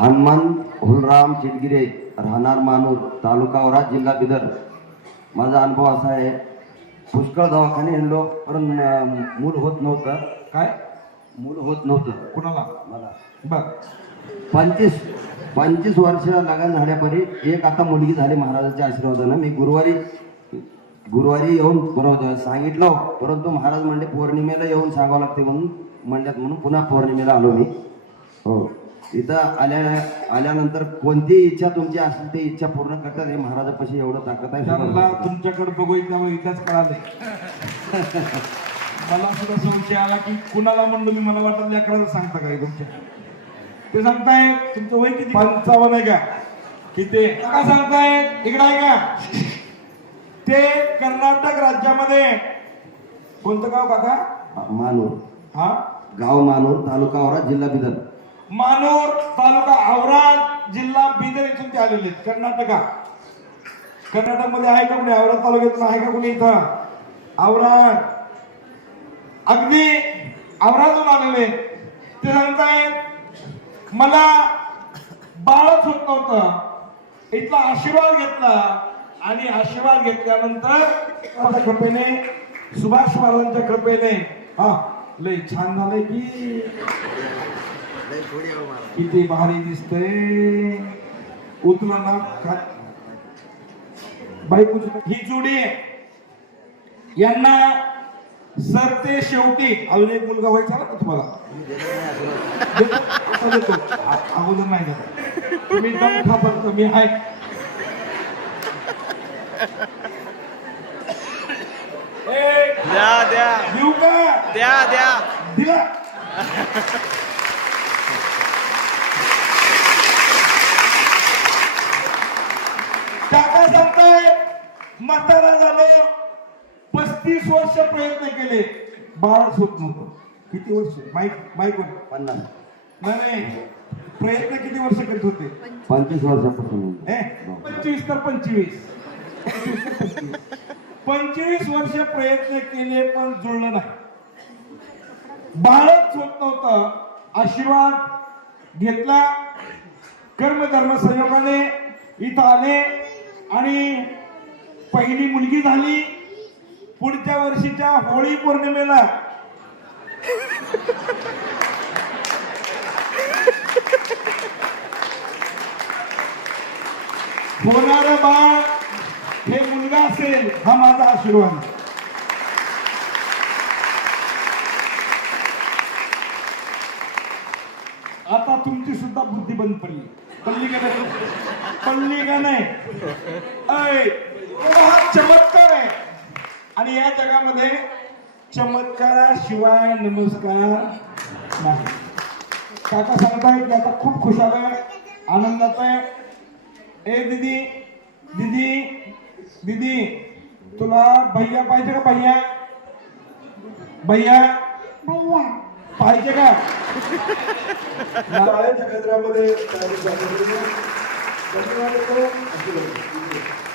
हनुमान हुलराम चिटगिरे राहणार मानूर तालुका वरा जिल्हा बिदर माझा अनुभव असा आहे पुष्कळ दवाखाने आणलो पण मूल होत नव्हतं काय मूल होत नव्हतं कुणाला मला बघ पंचवीस पंचवीस वर्ष लागण झाल्यापरी एक आता मुलगी झाली महाराजाच्या आशीर्वादानं मी गुरुवारी गुरुवारी येऊन बरोबर सांगितलं हो. परंतु महाराज म्हणले पौर्णिमेला येऊन सांगावं लागते म्हणून म्हणल्यात म्हणून पुन्हा पौर्णिमेला आलो मी हो इथं आल्या आल्यानंतर कोणतीही इच्छा तुमची असेल ती इच्छा पूर्ण करतात हे महाराजापाशी एवढं ताकद आहे त्यांना तुमच्याकडे बघितल्यामुळे इथंच कळाले मला सुद्धा संशय आला की कुणाला म्हणलं मी मला वाटत लेकराला सांगता काय तुमच्या ते सांगताय तुमचं वय किती पंचावन्न आहे का ते का सांगताय इकडे आहे का ते कर्नाटक राज्यामध्ये कोणतं गाव काका मानूर हा गाव मानूर तालुका वरा जिल्हा बिदर मानूर तालुका औराद जिल्हा बिदर इथून ते आलेले कर्नाटका कर्नाटक मध्ये आहे का कुणी औराद तालुक्यातून आहे का कुणी इथं औराद अगदी औरातून आलेले ते सांगताय मला बाळच होत नव्हतं इथला आशीर्वाद घेतला आणि आशीर्वाद घेतल्यानंतर कृपेने सुभाष महाराजांच्या कृपेने हा लय छान झालंय की हो किती भारी दिसतय उतला ना बाई कुछ ही जोडी यांना सर ते शेवटी अजून एक मुलगा व्हायचा ना तुम्हाला अगोदर नाही झाला तुम्ही दम खापर्यंत मी आहे द्या द्या द्या द्या दिला काय सांगताय म्हातारा झालो पस्तीस वर्ष प्रयत्न केले बाळच होत नव्हतं किती वर्ष माईक माईक होत पन्नास नाही प्रयत्न किती वर्ष करत होते पंचवीस वर्षापासून पंचवीस तर पंचवीस पंचवीस वर्ष प्रयत्न केले पण जुळलं नाही बाळच होत नव्हतं आशीर्वाद घेतला कर्म धर्म संयोगाने इथं आले आणि पहिली मुलगी झाली पुढच्या वर्षीच्या होळी पौर्णिमेला होणार बाळ हे मुलगा असेल हा माझा आशीर्वाद आता तुमची सुद्धा बुद्धी बंद पडली पल्ली का नाही का चमत्कार आहे आणि या जगामध्ये चमत्काराशिवाय नमस्कार नाही काका सांगताय की आता खूप खुशाल आहे आनंदात आहे ए दिदी दिदी दिदी तुला भैया पाहिजे का भैया भैया भैया पाहिजे का